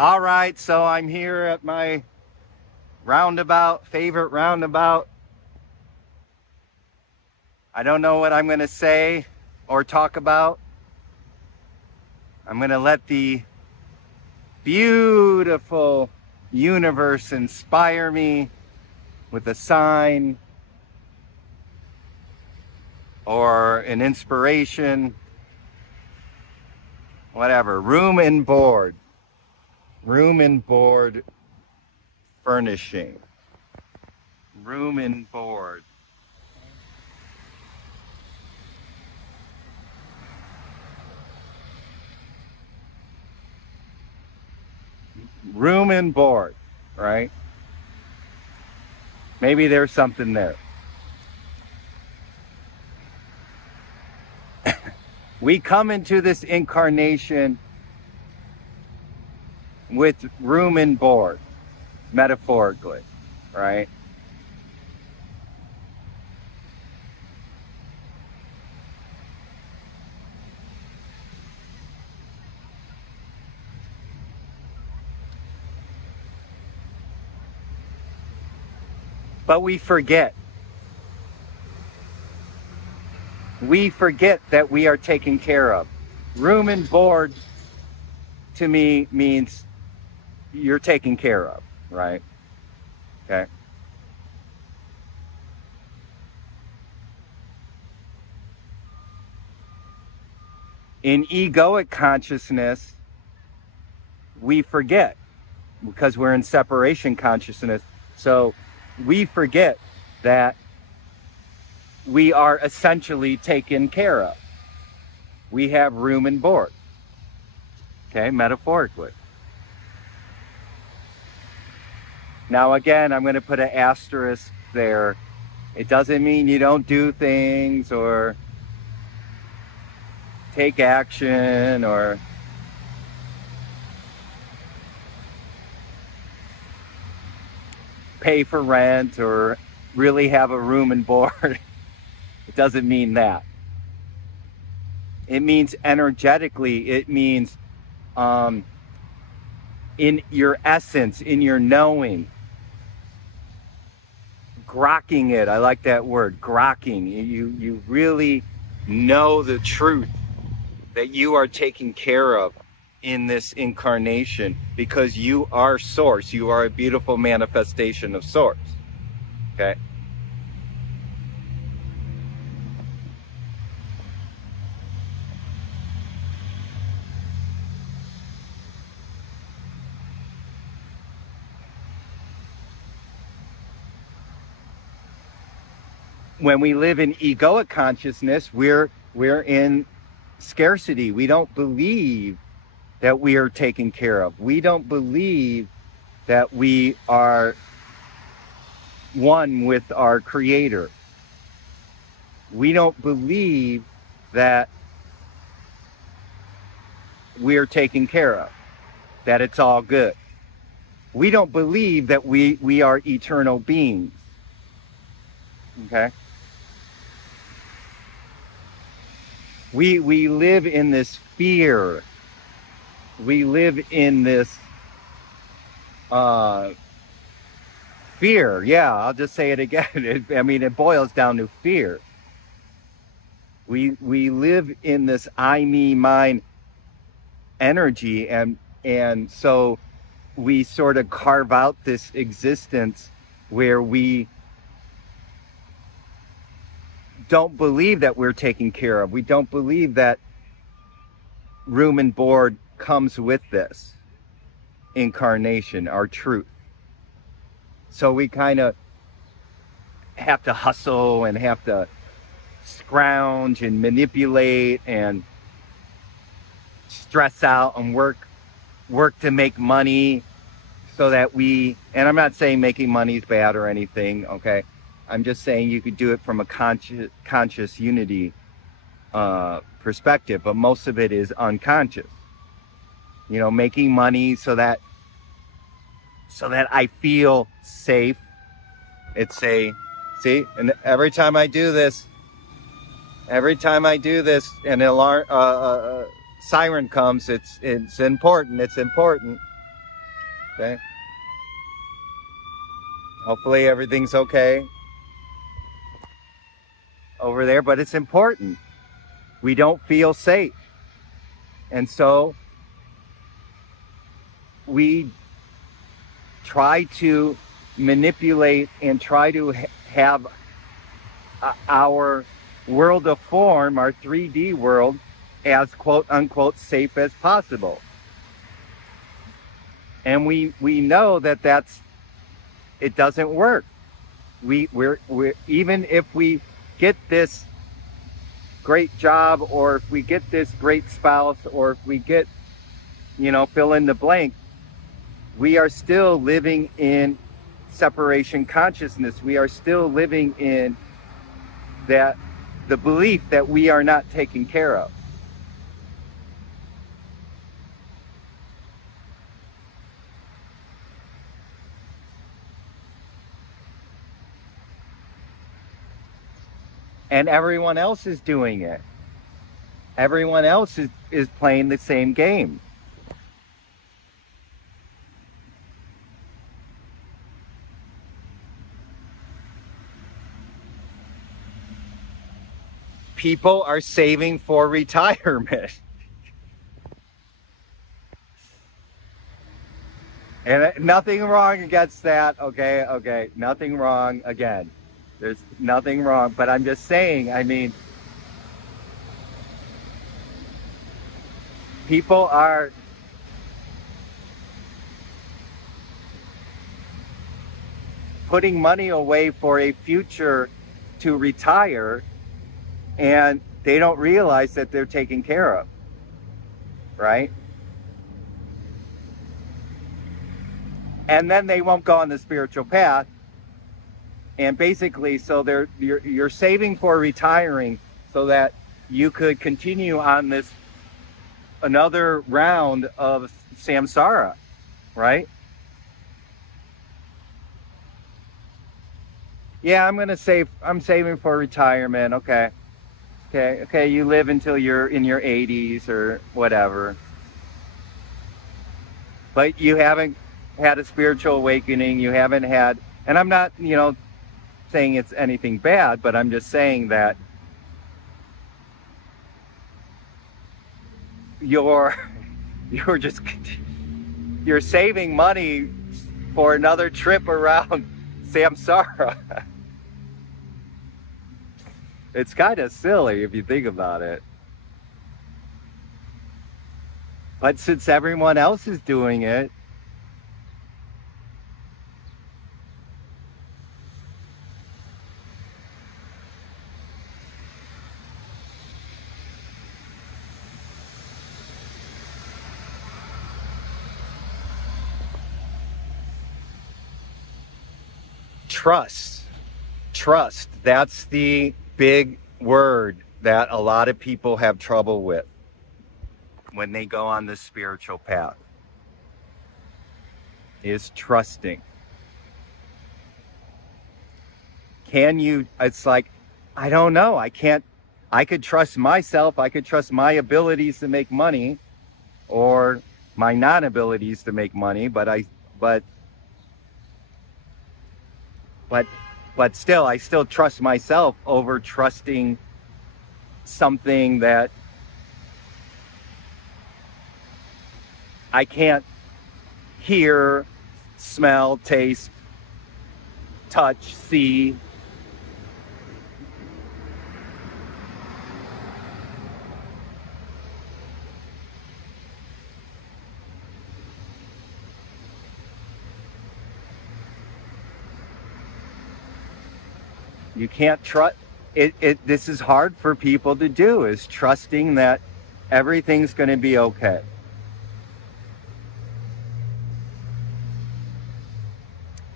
All right, so I'm here at my favorite roundabout. I don't know what I'm going to say or talk about. I'm going to let the beautiful universe inspire me with a sign or an inspiration, whatever. Room and board furnishing. Room and board. Room and board, right? Maybe there's something there. We come into this incarnation with room and board, metaphorically, right? But we forget. We forget that we are taken care of. Room and board to me means you're taken care of, right? Okay. In egoic consciousness, we forget because we're in separation consciousness. So we forget that we are essentially taken care of. We have room and board, okay, metaphorically. Now, again, I'm going to put an asterisk there. It doesn't mean you don't do things or take action or pay for rent or really have a room and board. It doesn't mean that. It means energetically, it means in your essence, in your knowing, grokking it. I like that word, grokking. You really know the truth that you are taken care of in this incarnation because you are source. You are a beautiful manifestation of source. Okay? When we live in egoic consciousness, we're in scarcity. We don't believe that we are taken care of. We don't believe that we are one with our Creator. We don't believe that we're taken care of, that it's all good. We don't believe that we are eternal beings. Okay? We live in this fear. We live in this fear. Yeah, I'll just say it again. It boils down to fear. We live in this I, me, mine energy, and so we sort of carve out this existence where we don't believe that we're taken care of. We don't believe that room and board comes with this incarnation, our truth. So we kind of have to hustle and have to scrounge and manipulate and stress out and work to make money so that and I'm not saying making money is bad or anything, okay? I'm just saying you could do it from a conscious unity perspective, but most of it is unconscious. Making money so that I feel safe. See, and every time I do this, an alarm, siren comes. It's important. Okay? Hopefully everything's okay over there, but it's important. We don't feel safe. And so we try to manipulate and try to have our world of form, our 3D world, as quote unquote safe as possible. And we know that it doesn't work. We're even if we get this great job, or if we get this great spouse, or if we get, fill in the blank, we are still living in separation consciousness. We are still living in the belief that we are not taken care of. And everyone else is doing it. Everyone else is playing the same game. People are saving for retirement. And nothing wrong against that, okay, nothing wrong, again. There's nothing wrong, but I'm just saying, people are putting money away for a future to retire, and they don't realize that they're taken care of, right? And then they won't go on the spiritual path. And basically, so you're saving for retiring so that you could continue on this another round of samsara, right? Yeah, I'm saving for retirement. Okay, you live until you're in your 80s or whatever. But you haven't had a spiritual awakening. You haven't had, and I'm not, saying it's anything bad, but I'm just saying that you're saving money for another trip around samsara. It's kind of silly if you think about it. But since everyone else is doing it, trust, that's the big word that a lot of people have trouble with when they go on this spiritual path, is trusting. It's like, I don't know, I could trust myself, I could trust my abilities to make money, or my non-abilities to make money, but still, I still trust myself over trusting something that I can't hear, smell, taste, touch, see. You can't trust it. This is hard for people to do, is trusting that everything's going to be okay.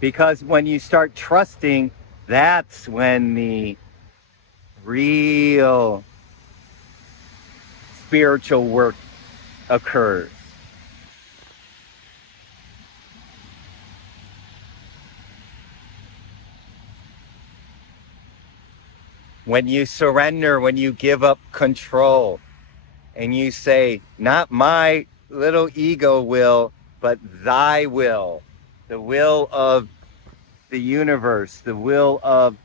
Because when you start trusting, that's when the real spiritual work occurs. When you surrender, when you give up control, and you say, not my little ego will, but thy will, the will of the universe, the will of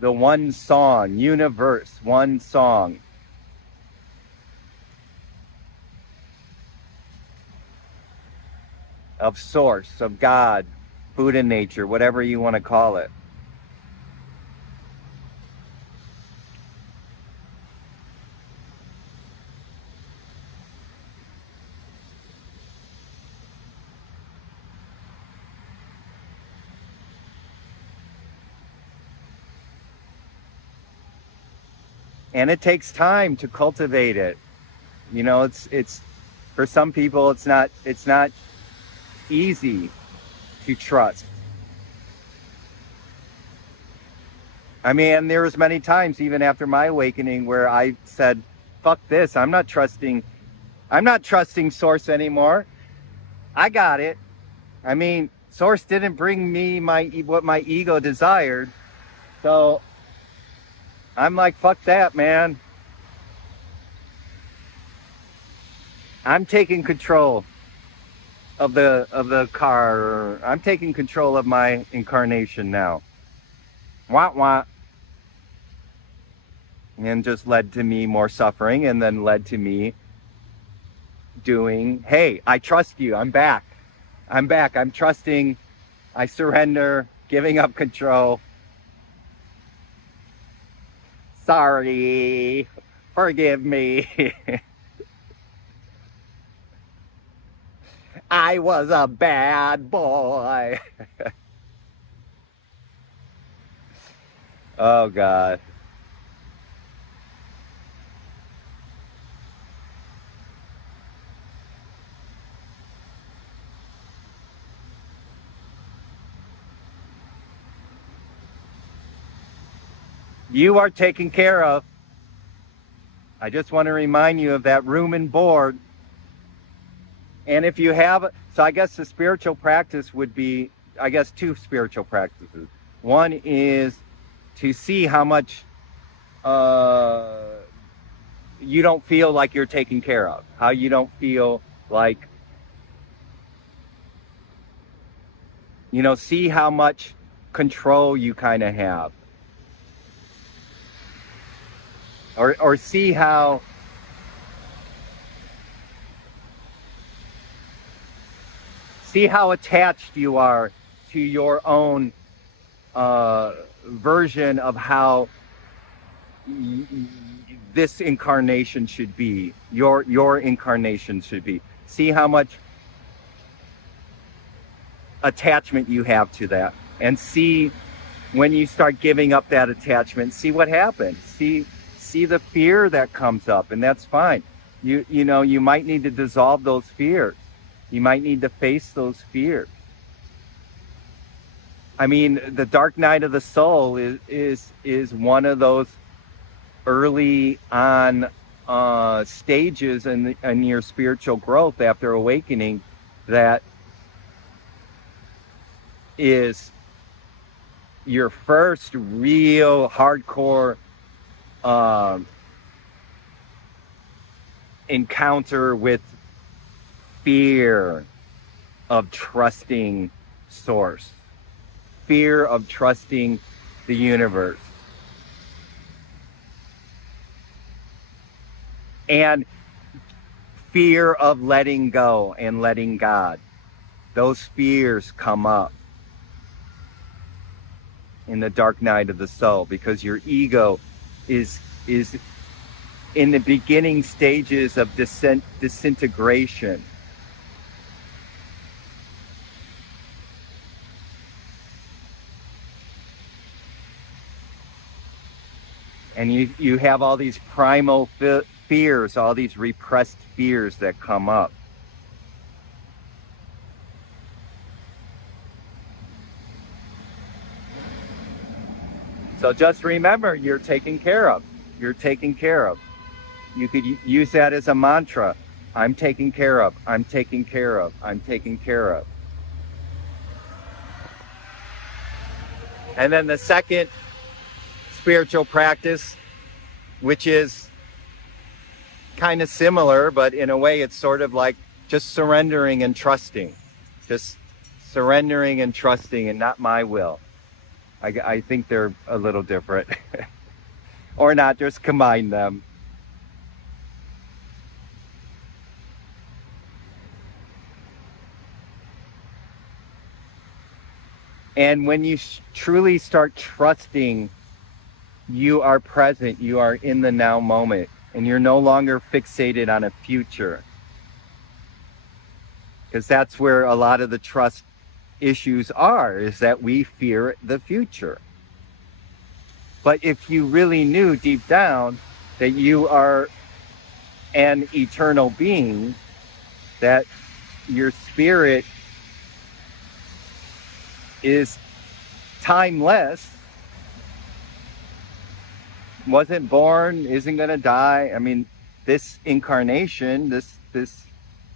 the one song, universe, one song. Of source, of God, Buddha nature, whatever you want to call it. And it takes time to cultivate it. You know, it's for some people it's not easy to trust. I mean, there was many times even after my awakening where I said, fuck this, I'm not trusting source anymore. I got it. I mean, source didn't bring me what my ego desired. So I'm like, fuck that, man. I'm taking control of the car. I'm taking control of my incarnation now. Wah wah. And just led to me more suffering, and then led to me doing, hey, I trust you. I'm back. I'm trusting. I surrender, giving up control. Sorry. Forgive me. I was a bad boy. Oh, God. You are taken care of. I just want to remind you of that room and board. And if you have, so I guess the spiritual practice would be, I guess, two spiritual practices. One is to see how much you don't feel like you're taken care of. How you don't feel like, you know, see how much control you kind of have. Or see how attached you are to your own version of how this incarnation should be, your incarnation should be. See how much attachment you have to that, and see when you start giving up that attachment, see what happens. See the fear that comes up, and that's fine. You know, you might need to dissolve those fears. You might need to face those fears. I mean, the dark night of the soul is one of those early on stages in your spiritual growth after awakening that is your first real hardcore encounter with fear of trusting source, fear of trusting the universe, and fear of letting go and letting God. Those fears come up in the dark night of the soul because your ego is in the beginning stages of disintegration. And you have all these primal fears, all these repressed fears that come up. So just remember, you're taken care of. You're taken care of. You could use that as a mantra. I'm taken care of. I'm taken care of. I'm taken care of. And then the second spiritual practice, which is kind of similar, but in a way it's sort of like just surrendering and trusting. Just surrendering and trusting and not my will. I think they're a little different. Or not, just combine them. And when you truly start trusting, you are present, you are in the now moment, and you're no longer fixated on a future. Because that's where a lot of the trust issues are, is that we fear the future. But if you really knew deep down that you are an eternal being, that your spirit is timeless, wasn't born, isn't going to die. I mean, this incarnation, this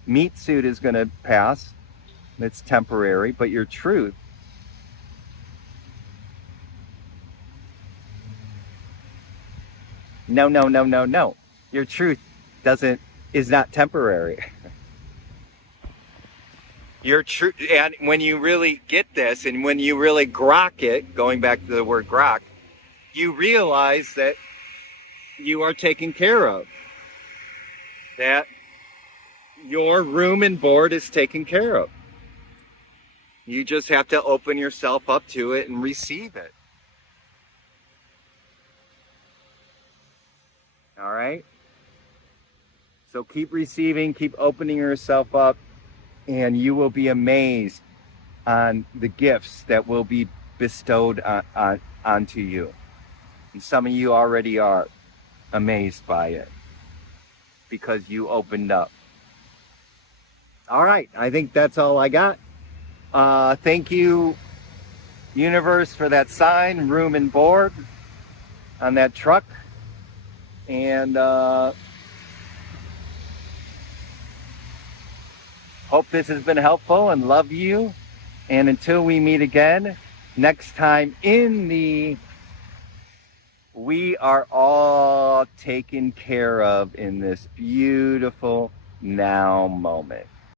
meat suit is going to pass. It's temporary, but your truth, no. Your truth is not temporary. Your truth, and when you really get this, and when you really grok it, going back to the word grok, you realize that you are taken care of. That your room and board is taken care of. You just have to open yourself up to it and receive it. All right? So keep receiving, keep opening yourself up, and you will be amazed on the gifts that will be bestowed onto you. And some of you already are amazed by it because you opened up. All right, I think that's all I got. Thank you, universe, for that sign, room and board on that truck. And hope this has been helpful, and love you. And until we meet again next time in the we are all taken care of in this beautiful now moment.